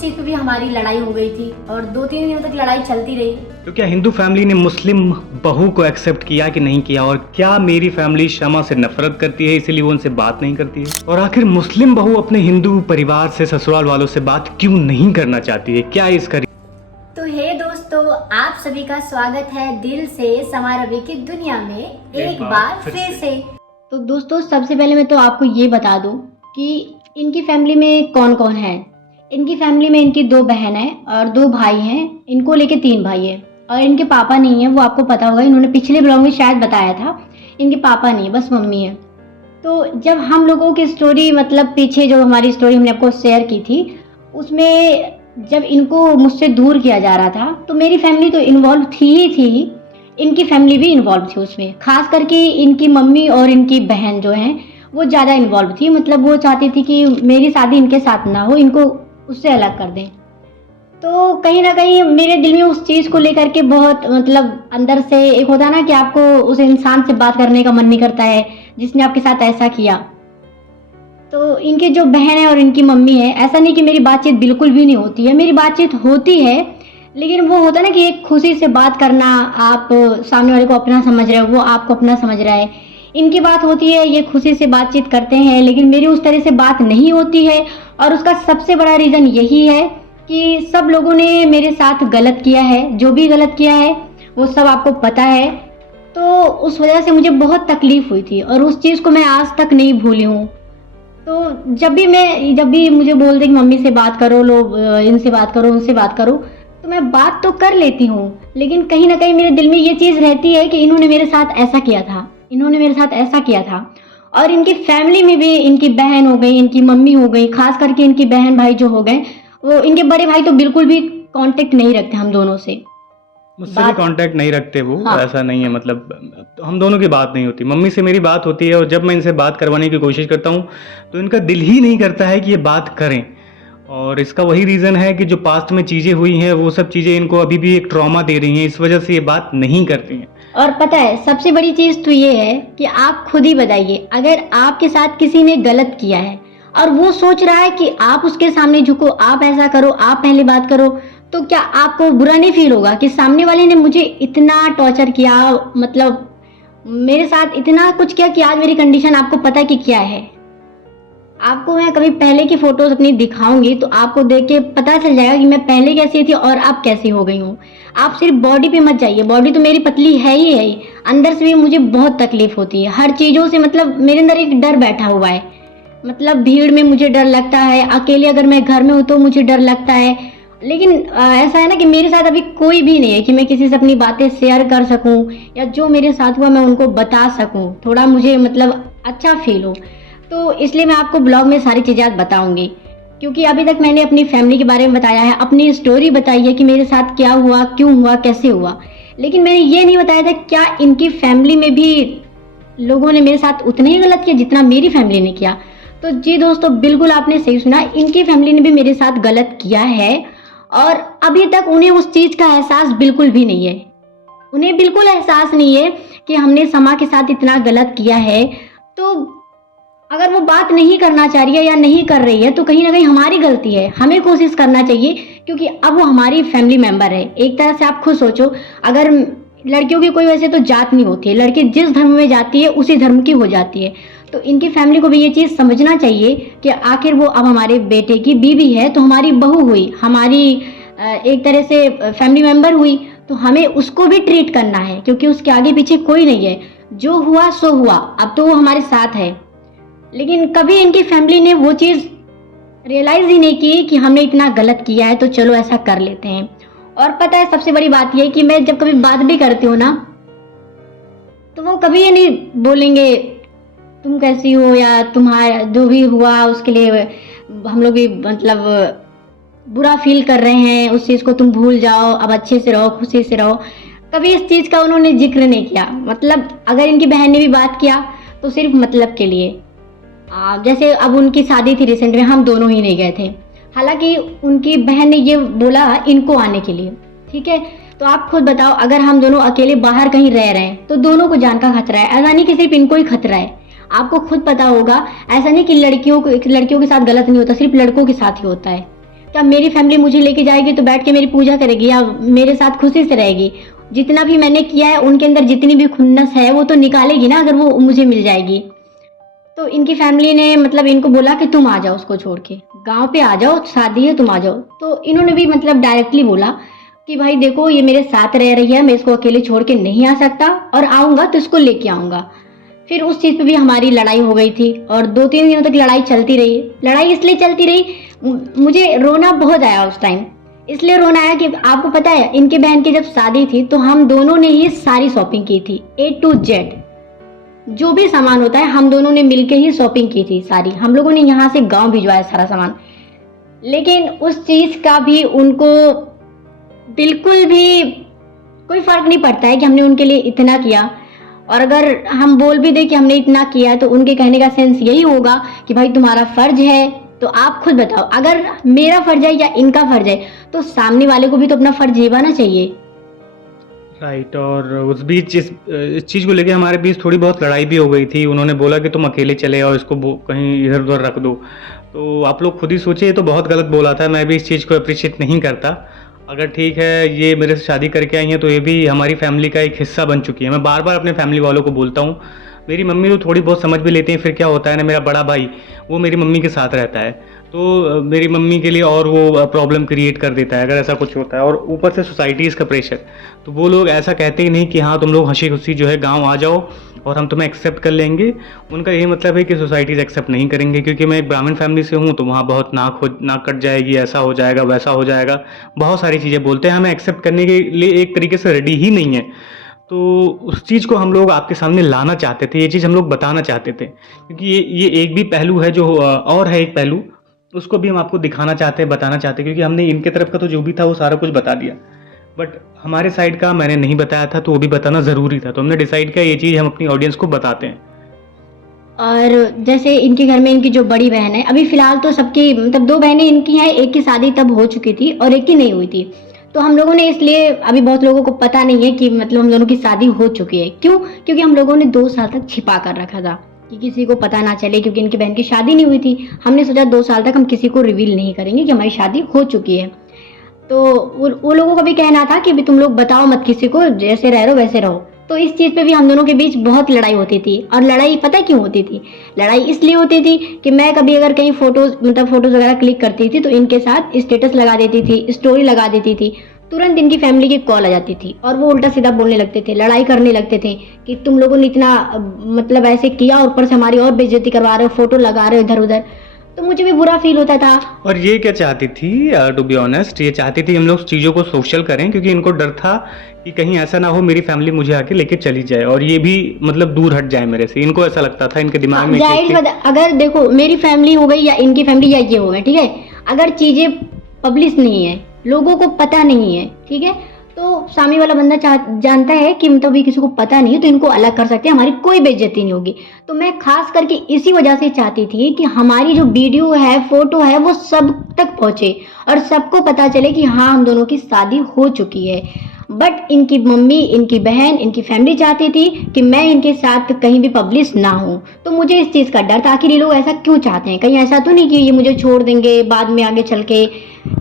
उस चीज़ पे भी हमारी लड़ाई हो गई थी और 2-3 दिनों तक लड़ाई चलती रही। तो क्या हिंदू फैमिली ने मुस्लिम बहू को एक्सेप्ट किया कि नहीं किया, और क्या मेरी फैमिली शमा से नफरत करती है इसीलिए वो उनसे बात नहीं करती है, और आखिर मुस्लिम बहू अपने हिंदू परिवार से, ससुराल वालों से बात क्यों नहीं करना चाहती है, क्या इसका। तो हे दोस्तों, आप सभी का स्वागत है दिल से समा रवि की दुनिया में एक बार फिर से। तो दोस्तों, सबसे पहले मैं तो आपको ये बता दूं कि इनकी फैमिली में कौन कौन है। इनकी फैमिली में इनकी 2 बहन है और 2 भाई हैं, इनको लेके 3 भाई है, और इनके पापा नहीं है, वो आपको पता होगा, इन्होंने पिछले ब्लॉग में शायद बताया था। इनके पापा नहीं है, बस मम्मी है। तो जब हम लोगों की स्टोरी, मतलब पीछे जो हमारी स्टोरी हमने आपको शेयर की थी, उसमें जब इनको मुझसे दूर किया जा रहा था तो मेरी फैमिली तो इन्वॉल्व थी ही थी, इनकी फैमिली भी इन्वॉल्व थी उसमें। खास करके इनकी मम्मी और इनकी बहन जो हैं वो ज़्यादा इन्वॉल्व थी। मतलब वो चाहती थी कि मेरी शादी इनके साथ ना हो, इनको उससे अलग कर दें। तो कहीं ना कहीं मेरे दिल में उस चीज़ को लेकर के बहुत, मतलब अंदर से एक होता है ना कि आपको उस इंसान से बात करने का मन नहीं करता है जिसने आपके साथ ऐसा किया। तो इनकी जो बहन है और इनकी मम्मी है, ऐसा नहीं कि मेरी बातचीत बिल्कुल भी नहीं होती है, मेरी बातचीत होती है, लेकिन वो होता है ना कि एक खुशी से बात करना, आप सामने वाले को अपना समझ रहे हो, वो आपको अपना समझ रहा है। इनकी बात होती है, ये खुशी से बातचीत करते हैं, लेकिन मेरी उस तरह से बात नहीं होती है। और उसका सबसे बड़ा रीज़न यही है कि सब लोगों ने मेरे साथ गलत किया है, जो भी गलत किया है वो सब आपको पता है। तो उस वजह से मुझे बहुत तकलीफ हुई थी और उस चीज़ को मैं आज तक नहीं भूली हूँ। तो जब भी मुझे बोल दे कि मम्मी से बात करो, लो इनसे बात करो, उनसे बात करो, तो मैं बात तो कर लेती हूँ, लेकिन कहीं ना कहीं मेरे दिल में ये चीज़ रहती है कि इन्होंने मेरे साथ ऐसा किया था, इन्होंने मेरे साथ ऐसा किया था। और इनकी फैमिली में भी इनकी बहन हो गई, इनकी मम्मी हो गई, खास करके इनकी बहन भाई जो हो गए, वो इनके बड़े भाई तो बिल्कुल भी कांटेक्ट नहीं रखते हम दोनों से, मुझसे भी कांटेक्ट नहीं रखते वो। हाँ। ऐसा नहीं है, मतलब हम दोनों की बात नहीं होती। मम्मी से मेरी बात होती है और जब मैं इनसे बात करवाने की कोशिश करता हूँ तो इनका दिल ही नहीं करता है कि ये बात करें। और इसका वही रीज़न है कि जो पास्ट में चीज़ें हुई हैं वो सब चीज़ें इनको अभी भी एक ट्रॉमा दे रही हैं, इस वजह से ये बात नहीं करती हैं। और पता है सबसे बड़ी चीज़ तो ये है कि आप खुद ही बताइए, अगर आपके साथ किसी ने गलत किया है और वो सोच रहा है कि आप उसके सामने झुको, आप ऐसा करो, आप पहले बात करो, तो क्या आपको बुरा नहीं फील होगा कि सामने वाले ने मुझे इतना टॉर्चर किया, मतलब मेरे साथ इतना कुछ किया कि आज मेरी कंडीशन आपको पता है कि क्या है। आपको मैं कभी पहले की फोटोज अपनी दिखाऊंगी तो आपको देख के पता चल जाएगा कि मैं पहले कैसी थी और अब कैसी हो गई हूँ। आप सिर्फ बॉडी पे मत जाइए, बॉडी तो मेरी पतली है ही, अंदर से भी मुझे बहुत तकलीफ होती है हर चीज़ों से। मतलब मेरे अंदर एक डर बैठा हुआ है, मतलब भीड़ में मुझे डर लगता है, अकेले अगर मैं घर में हूँ तो मुझे डर लगता है। लेकिन ऐसा है ना कि मेरे साथ अभी कोई भी नहीं है कि मैं किसी से अपनी बातें शेयर कर सकूं या जो मेरे साथ हुआ मैं उनको बता सकूं, थोड़ा मुझे मतलब अच्छा फील हो। तो इसलिए मैं आपको ब्लॉग में सारी चीज़ें आज बताऊंगी, क्योंकि अभी तक मैंने अपनी फैमिली के बारे में बताया है, अपनी स्टोरी बताई है कि मेरे साथ क्या हुआ, क्यों हुआ, कैसे हुआ, लेकिन मैंने ये नहीं बताया था क्या इनकी फैमिली में भी लोगों ने मेरे साथ उतना ही गलत किया जितना मेरी फैमिली ने किया। तो जी दोस्तों, बिल्कुल आपने सही सुना, इनकी फैमिली ने भी मेरे साथ गलत किया है और अभी तक उन्हें उस चीज़ का एहसास बिल्कुल भी नहीं है। उन्हें बिल्कुल एहसास नहीं है कि हमने समा के साथ इतना गलत किया है। तो अगर वो बात नहीं करना चाह रही है या नहीं कर रही है तो कहीं ना कहीं हमारी गलती है, हमें कोशिश करना चाहिए, क्योंकि अब वो हमारी फैमिली मेंबर है। एक तरह से आप खुद सोचो, अगर लड़कियों की कोई वैसे तो जात नहीं होती है, लड़की जिस धर्म में जाती है उसी धर्म की हो जाती है। तो इनकी फैमिली को भी ये चीज़ समझना चाहिए कि आखिर वो अब हमारे बेटे की बीवी है, तो हमारी बहू हुई, हमारी एक तरह से फैमिली मेंबर हुई, तो हमें उसको भी ट्रीट करना है, क्योंकि उसके आगे पीछे कोई नहीं है। जो हुआ सो हुआ, अब तो वो हमारे साथ है। लेकिन कभी इनकी फैमिली ने वो चीज़ रियलाइज़ ही नहीं की कि हमने इतना गलत किया है, तो चलो ऐसा कर लेते हैं। और पता है सबसे बड़ी बात यह है कि मैं जब कभी बात भी करती हूँ ना, तो वो कभी ये नहीं बोलेंगे तुम कैसी हो या तुम्हारा जो भी हुआ उसके लिए हम लोग भी मतलब बुरा फील कर रहे हैं, उस चीज़ को तुम भूल जाओ, अब अच्छे से रहो, खुशी से रहो। कभी इस चीज़ का उन्होंने जिक्र नहीं किया। मतलब अगर इनकी बहन ने भी बात किया तो सिर्फ मतलब के लिए। जैसे अब उनकी शादी थी रिसेंट में, हम दोनों ही नहीं गए थे, हालांकि उनकी बहन ने ये बोला इनको आने के लिए, ठीक है। तो आप खुद बताओ, अगर हम दोनों अकेले बाहर कहीं रह रहे हैं तो दोनों को जान का खतरा है। ऐसा नहीं कि सिर्फ इनको ही खतरा है, आपको खुद पता होगा। ऐसा नहीं कि लड़कियों के साथ गलत नहीं होता, सिर्फ लड़कों के साथ ही होता है। क्या मेरी फैमिली मुझे लेके जाएगी तो बैठ के मेरी पूजा करेगी या मेरे साथ खुशी से रहेगी? जितना भी मैंने किया है उनके अंदर जितनी भी खुन्नस है वो तो निकालेगी ना, अगर वो मुझे मिल जाएगी। तो इनकी फैमिली ने मतलब इनको बोला कि तुम आ जाओ उसको छोड़ के, गांव पे आ जाओ, शादी है, तुम आ जाओ। तो इन्होंने भी मतलब डायरेक्टली बोला कि भाई देखो ये मेरे साथ रह रही है, मैं इसको अकेले छोड़ के नहीं आ सकता, और आऊँगा तो इसको लेके आऊँगा। फिर उस चीज़ पे भी हमारी लड़ाई हो गई थी और 2-3 दिनों तक लड़ाई चलती रही। लड़ाई इसलिए चलती रही, मुझे रोना बहुत आया उस टाइम। इसलिए रोना आया कि आपको पता है इनके बहन की जब शादी थी तो हम दोनों ने ही सारी शॉपिंग की थी, A to Z। जो भी सामान होता है हम दोनों ने मिलके ही शॉपिंग की थी सारी। हम लोगों ने यहाँ से गांव भिजवाया सारा सामान। लेकिन उस चीज़ का भी उनको बिल्कुल भी कोई फर्क नहीं पड़ता है कि हमने उनके लिए इतना किया। और अगर हम बोल भी दें कि हमने इतना किया तो उनके कहने का सेंस यही होगा कि भाई तुम्हारा फर्ज है तो आप खुद बताओ। अगर मेरा फर्ज है या इनका फर्ज है तो सामने वाले को भी तो अपना फर्ज निभाना चाहिए। राइट। और उस बीच इस चीज़ को लेके हमारे बीच थोड़ी बहुत लड़ाई भी हो गई थी। उन्होंने बोला कि तुम अकेले चले आओ, इसको कहीं इधर उधर रख दो। तो आप लोग खुद ही सोचिए, ये तो बहुत गलत बोला था। मैं भी इस चीज़ को अप्रिशिएट नहीं करता। अगर ठीक है ये मेरे से शादी करके आई हैं तो ये भी हमारी फैमिली का एक हिस्सा बन चुकी है। मैं बार बार अपने फैमिली वालों को बोलता हूँ। मेरी मम्मी तो थोड़ी बहुत समझ भी लेती हैं। फिर क्या होता है ना, मेरा बड़ा भाई वो मेरी मम्मी के साथ रहता है, तो मेरी मम्मी के लिए और वो प्रॉब्लम क्रिएट कर देता है अगर ऐसा कुछ होता है। और ऊपर से सोसाइटीज़ का प्रेशर, तो वो लोग ऐसा कहते ही नहीं कि हाँ तुम लोग हंसी खुशी जो है गांव आ जाओ और हम तुम्हें एक्सेप्ट कर लेंगे। उनका यही मतलब है कि सोसाइटीज़ एक्सेप्ट नहीं करेंगे, क्योंकि मैं एक ब्राह्मण फैमिली से हूँ तो वहाँ बहुत नाक कट जाएगी, ऐसा हो जाएगा वैसा हो जाएगा, बहुत सारी चीज़ें बोलते हैं। हमें एक्सेप्ट करने के लिए एक तरीके से रेडी ही नहीं है। तो उस चीज़ को हम लोग आपके सामने लाना चाहते थे, ये चीज़ हम लोग बताना चाहते थे, क्योंकि ये एक भी पहलू है जो और है एक पहलू, उसको भी हम आपको दिखाना चाहते हैं, बताना चाहते हैं। क्योंकि हमने इनके तरफ का तो जो भी था वो सारा कुछ बता दिया, बट हमारे साइड का मैंने नहीं बताया था, तो वो भी बताना ज़रूरी था। तो हमने डिसाइड किया ये चीज़ हम अपनी ऑडियंस को बताते हैं। और जैसे इनके घर में इनकी जो बड़ी बहन है, अभी फिलहाल तो सबकी मतलब 2 बहनें इनकी हैं, एक की शादी तब हो चुकी थी और एक की नहीं हुई थी। तो हम लोगों ने इसलिए, अभी बहुत लोगों को पता नहीं है कि मतलब हम दोनों की शादी हो चुकी है। क्यों? क्योंकि हम लोगों ने 2 साल तक छिपा कर रखा था कि किसी को पता ना चले, क्योंकि इनकी बहन की शादी नहीं हुई थी। हमने सोचा 2 साल तक हम किसी को रिवील नहीं करेंगे कि हमारी शादी हो चुकी है। तो वो लोगों का भी कहना था कि भी तुम लोग बताओ मत किसी को, जैसे रह रहे हो वैसे रहो। तो इस चीज़ पे भी हम दोनों के बीच बहुत लड़ाई होती थी। और लड़ाई पता क्यों होती थी? लड़ाई इसलिए होती थी कि मैं कभी अगर कहीं फोटोज वगैरह क्लिक करती थी तो इनके साथ स्टेटस लगा देती थी, स्टोरी लगा देती थी, तुरंत इनकी फैमिली की कॉल आ जाती थी और वो उल्टा सीधा बोलने लगते थे, लड़ाई करने लगते थे कि तुम लोगों ने इतना मतलब ऐसे किया, ऊपर से हमारी और बेइज्जती करवा रहे हो, फोटो लगा रहे हो इधर उधर। तो मुझे भी बुरा फील होता था। और ये क्या चाहती थी, टू बी ऑनेस्ट, ये चाहती थी हम लोग चीज़ों को सोशल करें, क्योंकि इनको डर था कि कहीं ऐसा ना हो मेरी फैमिली मुझे आके लेके चली जाए और ये भी मतलब दूर हट जाए मेरे से। इनको ऐसा लगता था, इनके दिमाग में अगर देखो मेरी फैमिली हो गई या इनकी फैमिली या ये हो गए, ठीक है, अगर चीज़ें पब्लिश नहीं है, लोगों को पता नहीं है, ठीक है, तो सामने वाला बंदा जानता है कि मतलब ये किसी को पता नहीं है तो इनको अलग कर सकते हैं, हमारी कोई बेइज्जती नहीं होगी। तो मैं खास करके इसी वजह से चाहती थी कि हमारी जो वीडियो है, फोटो है, वो सब तक पहुंचे और सबको पता चले कि हाँ हम दोनों की शादी हो चुकी है। बट इनकी मम्मी, इनकी बहन, इनकी फैमिली चाहती थी कि मैं इनके साथ कहीं भी पब्लिश ना हूँ। तो मुझे इस चीज़ का डर था, आखिर ये लोग ऐसा क्यों चाहते हैं? कहीं ऐसा तो नहीं कि ये मुझे छोड़ देंगे बाद में आगे चल के,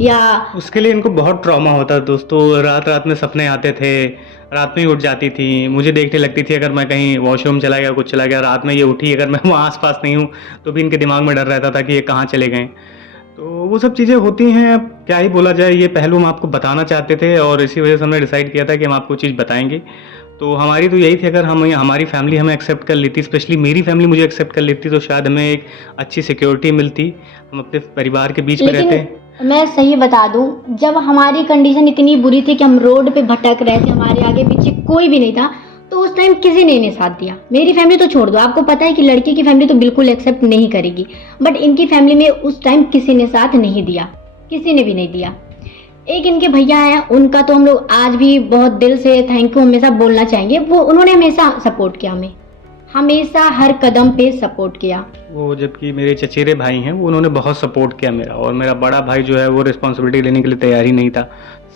या उसके लिए इनको बहुत ट्रॉमा होता है दोस्तों। रात रात में सपने आते थे, रात में ही उठ जाती थी, मुझे देखने लगती थी अगर मैं कहीं वॉशरूम चला गया, कुछ चला गया, रात में ये उठी, अगर मैं वहाँ आसपास नहीं हूँ तो भी इनके दिमाग में डर रहता था कि ये कहाँ चले गए। तो वो सब चीज़ें होती हैं, अब क्या ही बोला जाए। ये पहलू हम आपको बताना चाहते थे और इसी वजह से हमने डिसाइड किया था कि हम आपको चीज़ बताएंगे। तो हमारी तो यही थी, अगर हमारी फैमिली हमें एक्सेप्ट कर लेती, स्पेशली मेरी फैमिली मुझे एक्सेप्ट कर लेती, तो शायद हमें एक अच्छी सिक्योरिटी मिलती, हम अपने परिवार के बीच में रहते। मैं सही बता दूं, जब हमारी कंडीशन इतनी बुरी थी कि हम रोड पे भटक रहे थे, हमारे आगे पीछे कोई भी नहीं था, तो उस टाइम किसी ने नहीं साथ दिया। मेरी फैमिली तो छोड़ दो, आपको पता है कि लड़की की फैमिली तो बिल्कुल एक्सेप्ट नहीं करेगी, बट इनकी फैमिली में उस टाइम किसी ने साथ नहीं दिया, किसी ने भी नहीं दिया। एक इनके भैया हैं, उनका तो हम लोग आज भी बहुत दिल से थैंक यू हमेशा बोलना चाहेंगे। वो उन्होंने हमेशा सपोर्ट किया, हमें हमेशा हर कदम पे सपोर्ट किया। वो जबकि मेरे चचेरे भाई हैं, वो उन्होंने बहुत सपोर्ट किया मेरा, और मेरा बड़ा भाई जो है वो रिस्पॉन्सिबिलिटी लेने के लिए तैयार ही नहीं था।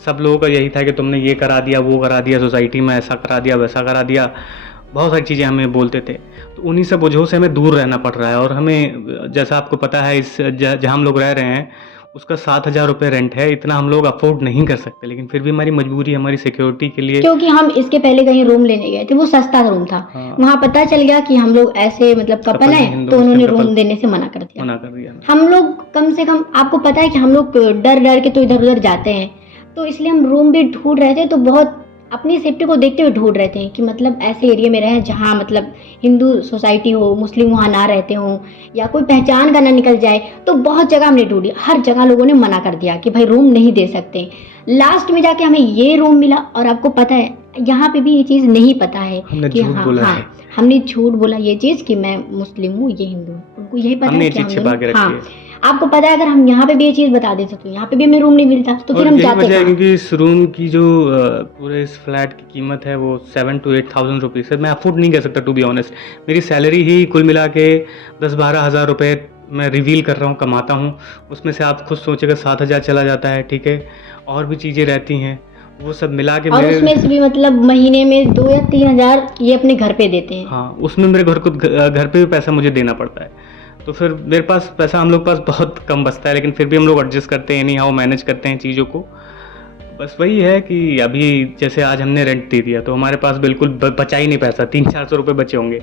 सब लोगों का यही था कि तुमने ये करा दिया, वो करा दिया, सोसाइटी में ऐसा करा दिया, वैसा करा दिया, बहुत सारी चीज़ें हमें बोलते थे। तो उन्हीं सब वजहों से हमें दूर रहना पड़ रहा है। और हमें जैसा आपको पता है, इस जहाँ हम लोग रह रहे हैं उसका 7,000 रुपये रेंट है। इतना हम लोग अफोर्ड नहीं कर सकते, लेकिन फिर भी हमारी मजबूरी, हमारी सिक्योरिटी के लिए। क्योंकि हम इसके पहले कहीं रूम लेने गए थे, वो सस्ता रूम था। हाँ। वहाँ पता चल गया कि हम लोग ऐसे मतलब कपल कपल हैं, हैं, हिंदू तो उन्होंने मुस्लिम रूम कपल। देने से मना कर दिया। मना कर दिया। हम लोग कम से कम, आपको पता है कि हम लोग डर डर के तो इधर उधर जाते हैं, तो इसलिए हम रूम भी ढूंढ रहे थे, तो बहुत अपनी सेफ्टी को देखते हुए ढूंढ रहे थे कि मतलब ऐसे एरिया में रहें जहाँ मतलब हिंदू सोसाइटी हो, मुस्लिम वहाँ ना रहते हों, या कोई पहचान का ना निकल जाए। तो बहुत जगह हमने ढूंढी, हर जगह लोगों ने मना कर दिया कि भाई रूम नहीं दे सकते। लास्ट में जाके हमें ये रूम मिला। और आपको पता है यहाँ पे भी ये चीज़ नहीं पता है हमने कि झूठ बोला है। हमने झूठ बोला ये चीज़ कि मैं मुस्लिम हूँ, ये हिंदू हूँ। उनको यही पता हमने है ये कि चीज हम छिपा के दोनों- रखी हाँ, है। आपको पता है अगर हम यहाँ पे भी ये चीज़ बता देते तो यहाँ पे भी हमें रूम नहीं मिलता, तो फिर और हम यही जाते वजह है कहाँ? क्योंकि इस रूम की जो पूरे इस फ्लैट की कीमत है वो 7 to 8,000 रुपीज़ है। मैं अफोर्ड नहीं कर सकता, टू बी ऑनेस्ट। मेरी सैलरी ही कुल मिला के 10-12 हज़ार रुपये मैं रिवील कर रहा हूँ, कमाता हूँ। उसमें से आप खुद सोचिएगा 7,000 चला जाता है, ठीक है। और भी चीज़ें रहती हैं, वो सब मिला के और उसमें से भी मतलब महीने में 2 या 3 हजार ये अपने घर पे देते हैं। हाँ, उसमें मेरे घर पे भी पैसा मुझे देना पड़ता है। तो फिर मेरे पास पैसा, हम लोग पास बहुत कम बचता है, लेकिन फिर भी हम लोग एडजस्ट करते हैं, एनी हाउ मैनेज करते हैं चीज़ों को। बस वही है कि अभी जैसे आज हमने रेंट दे दिया तो हमारे पास बिल्कुल बचा ही नहीं पैसा, 300-400 रुपये बचे होंगे।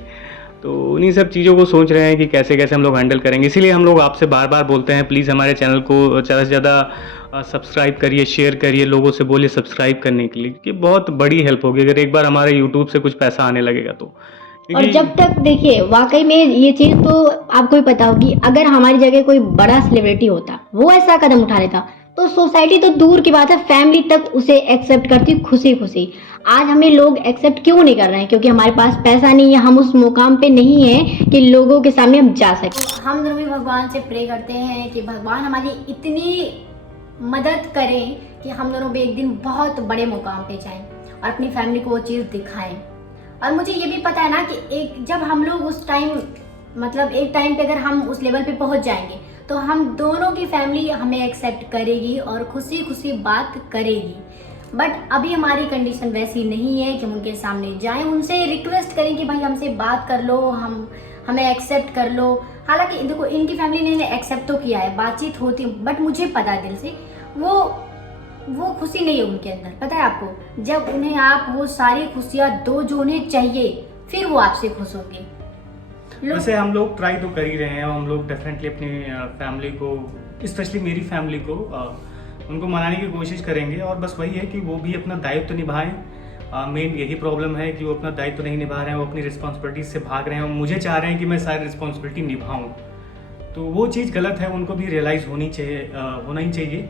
तो उन्हीं सब चीज़ों को सोच रहे हैं कि कैसे कैसे हम लोग हैंडल करेंगे। इसीलिए हम लोग आपसे बार बार बोलते हैं, प्लीज़ हमारे चैनल को ज़्यादा से ज़्यादा सब्सक्राइब करिए, शेयर करिए, लोगों से बोलिए सब्सक्राइब करने के लिए, क्योंकि बहुत बड़ी हेल्प होगी अगर एक बार हमारे यूट्यूब से कुछ पैसा आने लगेगा तो। और जब तक देखिए, वाकई में ये चीज़ तो आपको ही पता होगी, अगर हमारी जगह कोई बड़ा सेलिब्रिटी होता, वो ऐसा कदम उठा लेता, तो सोसाइटी तो दूर की बात है, फैमिली तक उसे एक्सेप्ट करती खुशी खुशी। आज हमें लोग एक्सेप्ट क्यों नहीं कर रहे हैं? क्योंकि हमारे पास पैसा नहीं है, हम उस मुकाम पे नहीं है कि लोगों के सामने हम जा सकें। हम दोनों भी भगवान से प्रे करते हैं कि भगवान हमारी इतनी मदद करें कि हम दोनों भी एक दिन बहुत बड़े मुकाम पे जाएं और अपनी फैमिली को वो चीज़ दिखाएं। और मुझे ये भी पता है ना कि एक जब हम लोग उस टाइम, मतलब एक टाइम पे अगर हम उस लेवल पे पहुंच जाएंगे तो हम दोनों की फैमिली हमें एक्सेप्ट करेगी और खुशी खुशी बात करेगी। बट अभी हमारी कंडीशन वैसी नहीं है कि हम उनके सामने जाएं, उनसे रिक्वेस्ट करें कि भाई हमसे बात कर लो, हमें एक्सेप्ट कर लो। हालांकि देखो, इनकी फैमिली ने एक्सेप्ट तो किया है, बातचीत होती, बट मुझे पता है दिल से वो खुशी नहीं है उनके अंदर। पता है आपको, जब उन्हें आप वो सारी खुशियाँ दो जो उन्हें चाहिए, फिर वो आपसे खुश होंगे। वैसे हम लोग ट्राई तो कर ही रहे हैं, और हम लोग डेफिनेटली अपनी फैमिली को, स्पेशली मेरी फैमिली को, उनको मनाने की कोशिश करेंगे। और बस वही है कि वो भी अपना दायित्व तो निभाएं। मेन यही प्रॉब्लम है कि वो अपना दायित्व तो नहीं निभा रहे हैं, वो अपनी रिस्पॉन्सिबिलिटी से भाग रहे हैं, और मुझे चाह रहे हैं कि मैं सारी रिस्पॉन्सिबिलिटी निभाऊं। तो वो चीज़ गलत है, उनको भी रियलाइज़ होना ही चाहिए।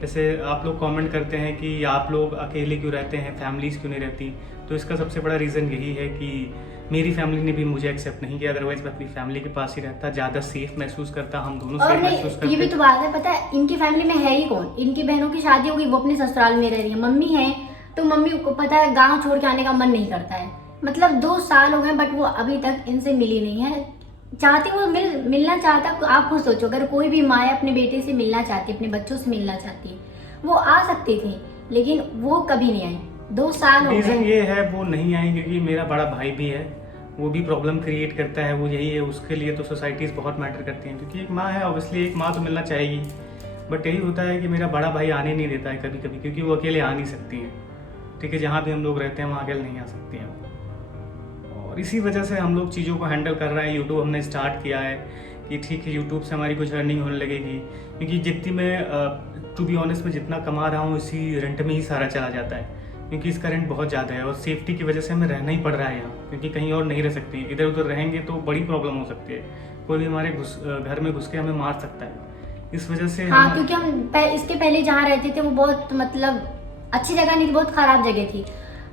जैसे आप लोग कमेंट करते हैं कि आप लोग अकेले क्यों रहते हैं, फैमिलीज़ क्यों नहीं रहती, तो इसका सबसे बड़ा रीज़न यही है कि मेरी फैमिली ने भी मुझे एक्सेप्ट नहीं किया। अदरवाइज मैं अपनी फैमिली के पास ही रहता, ज़्यादा सेफ महसूस करता, हम दोनों सेफ महसूस करते। ये भी तो बात है, पता है इनकी फैमिली में है ही कौन? इनकी बहनों की शादी होगी, वो अपने ससुराल में रह रही है, मम्मी है, तो मम्मी को पता है गाँव छोड़ के आने का मन नहीं करता है। मतलब 2 साल हो गए बट वो अभी तक इनसे मिली नहीं है। चाहती वो मिलना चाहता, आप खुद सोचो, अगर कोई भी माँ अपने बेटे से मिलना चाहती, अपने बच्चों से मिलना चाहती, वो आ सकती थी, लेकिन वो कभी नहीं आई। 2 साल हो गए। रीज़न ये है वो नहीं आई क्योंकि मेरा बड़ा भाई भी है, वो भी प्रॉब्लम क्रिएट करता है। वो यही है, उसके लिए तो सोसाइटीज़ बहुत मैटर करती हैं, क्योंकि एक माँ है, ऑब्वियसली एक माँ तो मिलना चाहेगी। बट यही होता है कि मेरा बड़ा भाई आने नहीं देता है कभी कभी, क्योंकि वो अकेले आ नहीं सकती हैं। ठीक है, जहाँ भी हम लोग रहते हैं वहाँ अकेले नहीं आ सकती हैं। और इसी वजह से हम लोग चीज़ों को हैंडल कर रहे हैं। यूट्यूब हमने स्टार्ट किया है कि ठीक है, यूट्यूब से हमारी कुछ अर्निंग होने लगेगी, क्योंकि जितनी मैं टू बी ऑनेस्ट में जितना कमा रहा हूँ इसी रेंट में ही सारा चला जाता है, क्योंकि इसका रेंट बहुत ज़्यादा है। और सेफ्टी की वजह से हमें रहना ही पड़ रहा है यहाँ, क्योंकि कहीं और नहीं रह सकते। इधर उधर रहेंगे तो बड़ी प्रॉब्लम हो सकती है, कोई भी हमारे घर में घुस के हमें मार सकता है। इस वजह से हाँ, क्योंकि हम इसके पहले जहाँ रहते थे वो बहुत मतलब अच्छी जगह नहीं थी, बहुत ख़राब जगह थी।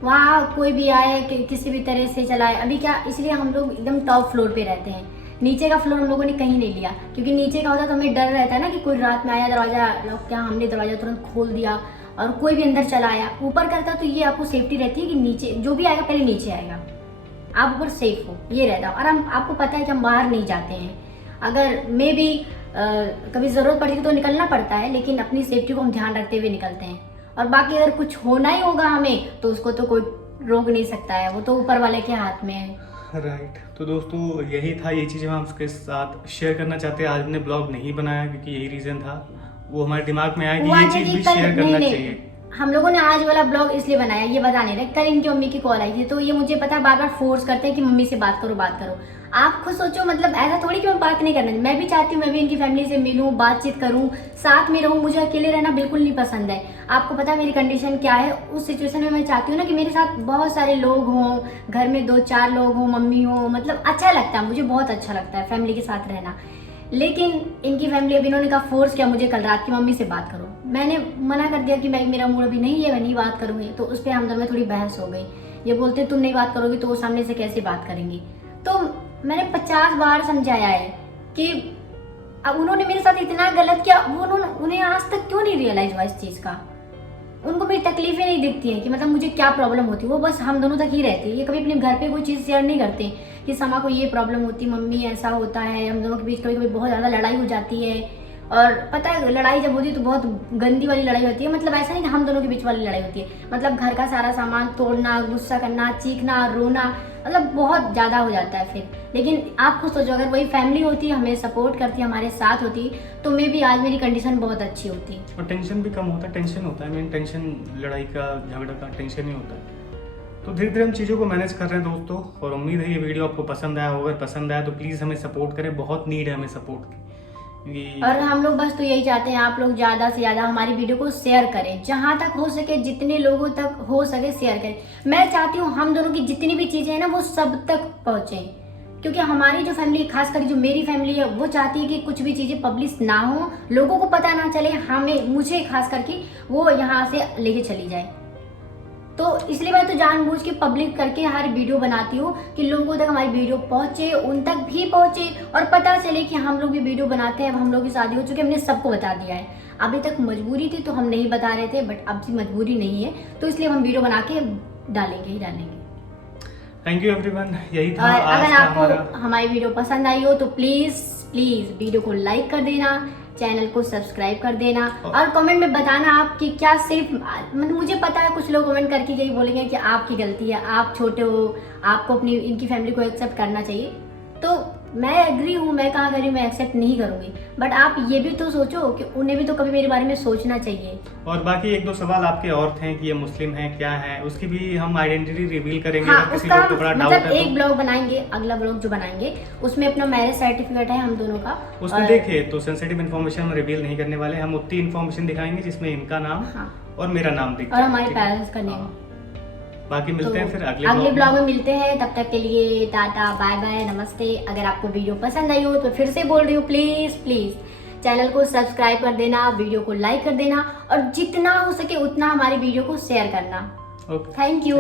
वहाँ कोई भी आए किसी भी तरह से चलाए। अभी क्या, इसलिए हम लोग एकदम टॉप फ्लोर पे रहते हैं। नीचे का फ्लोर हम लोगों ने कहीं नहीं लिया, क्योंकि नीचे का होता तो हमें डर रहता है ना कि कोई रात में आया, दरवाजा लॉक किया, हमने दरवाजा तुरंत खोल दिया और कोई भी अंदर चला आया। ऊपर करता तो ये आपको सेफ्टी रहती है कि नीचे जो भी आएगा पहले नीचे आएगा, आप ऊपर सेफ हो, ये रहता है। और हम आपको पता है कि हम बाहर नहीं जाते हैं, अगर मे भी कभी ज़रूरत पड़ती है तो निकलना पड़ता है, लेकिन अपनी सेफ्टी को हम ध्यान रखते हुए निकलते हैं। और बाकी अगर कुछ होना ही होगा हमें तो उसको तो कोई रोक नहीं सकता है, वो तो ऊपर वाले के हाथ में है। राइट। तो दोस्तों यही था, ये चीज़ें हम उसके साथ शेयर करना चाहते हैं। आज हमने ब्लॉग नहीं बनाया क्योंकि यही रीज़न था। वो हमारे दिमाग में आया कि वो ये आज चीज़ की भी कल शेयर नहीं करना नहीं चाहिए। हम लोगों ने आज वाला ब्लॉग इसलिए बनाया, ये बता नहीं रहे, कल इनकी मम्मी की कॉल आई थी, तो ये मुझे पता है बार बार फोर्स करते हैं कि मम्मी से बात करो बात करो। आप खुद सोचो, मतलब ऐसा थोड़ी कि मैं बात नहीं करना, मैं भी चाहती हूँ मैं भी इनकी फैमिली से मिलूँ, बातचीत करूँ, साथ में रहूँ। मुझे अकेले रहना बिल्कुल नहीं पसंद है। आपको पता है मेरी कंडीशन क्या है। उस सिचुएशन में मैं चाहती हूँ ना कि मेरे साथ बहुत सारे लोग हों, घर में 2-4 लोग हों, मम्मी हो, मतलब अच्छा लगता है, मुझे बहुत अच्छा लगता है फैमिली के साथ रहना। लेकिन इनकी फैमिली, अभी इन्होंने कहा फोर्स किया मुझे कल रात की मम्मी से बात करो। मैंने मना कर दिया कि मैं, मेरा मूड अभी नहीं है, मैं नहीं बात करूंगी। तो उस पर हम दोनों में थोड़ी बहस हो गई। ये बोलते तुम नहीं बात करोगी तो वो सामने से कैसे बात करेंगी। तो मैंने 50 बार समझाया है कि अब उन्होंने मेरे साथ इतना गलत किया, उन्हें आज तक क्यों नहीं रियलाइज हुआ इस चीज का। उनको मेरी तकलीफें नहीं दिखती हैं कि मतलब मुझे क्या प्रॉब्लम होती है। वो बस हम दोनों तक ही रहती है। ये कभी अपने घर पे कोई चीज़ शेयर नहीं करते कि समा को ये प्रॉब्लम होती, मम्मी ऐसा होता है। हम दोनों के बीच कभी कभी बहुत ज़्यादा लड़ाई हो जाती है। और पता है लड़ाई जब होती है तो बहुत गंदी वाली लड़ाई होती है। मतलब ऐसा नहीं कि हम दोनों के बीच वाली लड़ाई होती है, मतलब घर का सारा सामान तोड़ना, गुस्सा करना, चीखना, रोना, मतलब बहुत ज़्यादा हो जाता है फिर। लेकिन आप खुद सोचो, अगर वही फैमिली होती, हमें सपोर्ट करती, हमारे साथ होती, तो मे भी आज मेरी कंडीशन बहुत अच्छी होती। और टेंशन भी कम होता है। टेंशन होता है मेन, टेंशन लड़ाई का, झगड़ा का टेंशन ही होता है। तो धीरे धीरे हम चीज़ों को मैनेज कर रहे हैं दोस्तों। और उम्मीद है ये वीडियो आपको पसंद आया होगा। अगर पसंद आया तो प्लीज़ हमें सपोर्ट करें, बहुत नीड है हमें सपोर्ट की। और हम लोग बस तो यही चाहते हैं आप लोग ज़्यादा से ज़्यादा हमारी वीडियो को शेयर करें, जहाँ तक हो सके, जितने लोगों तक हो सके शेयर करें। मैं चाहती हूँ हम दोनों की जितनी भी चीज़ें हैं ना वो सब तक पहुँचे, क्योंकि हमारी जो फैमिली, खासकर जो मेरी फैमिली है, वो चाहती है कि कुछ भी चीज़ें पब्लिश ना हो, लोगों को पता ना चले, हमें, मुझे खास करके वो यहाँ से लेके चली जाए। तो इसलिए मैं तो जानबूझ के पब्लिक करके हर वीडियो बनाती हूँ कि लोगों तक हमारी वीडियो पहुँचे, उन तक भी पहुँचे और पता चले कि हम लोग भी वीडियो बनाते हैं। अब हम लोग की शादी हो चुकी है, हमने सबको बता दिया है। अभी तक मजबूरी थी तो हम नहीं बता रहे थे, बट अब से मजबूरी नहीं है, तो इसलिए हम वीडियो बना के डालेंगे ही डालेंगे। थैंक यू एवरीवन, यही था और आज अगर का आपको हमारी वीडियो पसंद आई हो तो प्लीज़ वीडियो को लाइक कर देना, चैनल को सब्सक्राइब कर देना और कमेंट में बताना आपकी क्या, सिर्फ मतलब मुझे पता है कुछ लोग कमेंट करके यही बोलेंगे कि आपकी गलती है, आप छोटे हो, आपको अपनी इनकी फैमिली को एक्सेप्ट करना चाहिए। तो मैं एग्री हूँ, मैं कहाँ करी मैं एक्सेप्ट नहीं करूँगी, बट आप ये भी तो सोचो कि उन्हें भी तो कभी मेरे बारे में सोचना चाहिए। और बाकी 1-2 सवाल आपके और थे कि ये मुस्लिम है क्या है, उसकी भी हम आइडेंटिटी रिवील करेंगे। हाँ, अगर किसी उसका लोग को बड़ा डाउट मतलब है एक ब्लॉग बनाएंगे, अगला ब्लॉग जो बनाएंगे उसमें अपना मैरिज सर्टिफिकेट है हम दोनों का, उसमें देखिए तो सेंसिटिव इन्फॉर्मेशन हम रिवील नहीं करने वाले। हम उतनी इन्फॉर्मेशन दिखाएंगे जिसमें इनका नाम और मेरा नाम दिखे और हमारे पेरेंट्स का नेम। बाकी मिलते हैं फिर अगले ब्लॉग में मिलते हैं। तब तक के लिए टाटा, बाय बाय, नमस्ते। अगर आपको वीडियो पसंद आई हो तो फिर से बोल रही हूँ, प्लीज चैनल को सब्सक्राइब कर देना, वीडियो को लाइक कर देना और जितना हो सके उतना हमारी वीडियो को शेयर करना। Okay, thank you.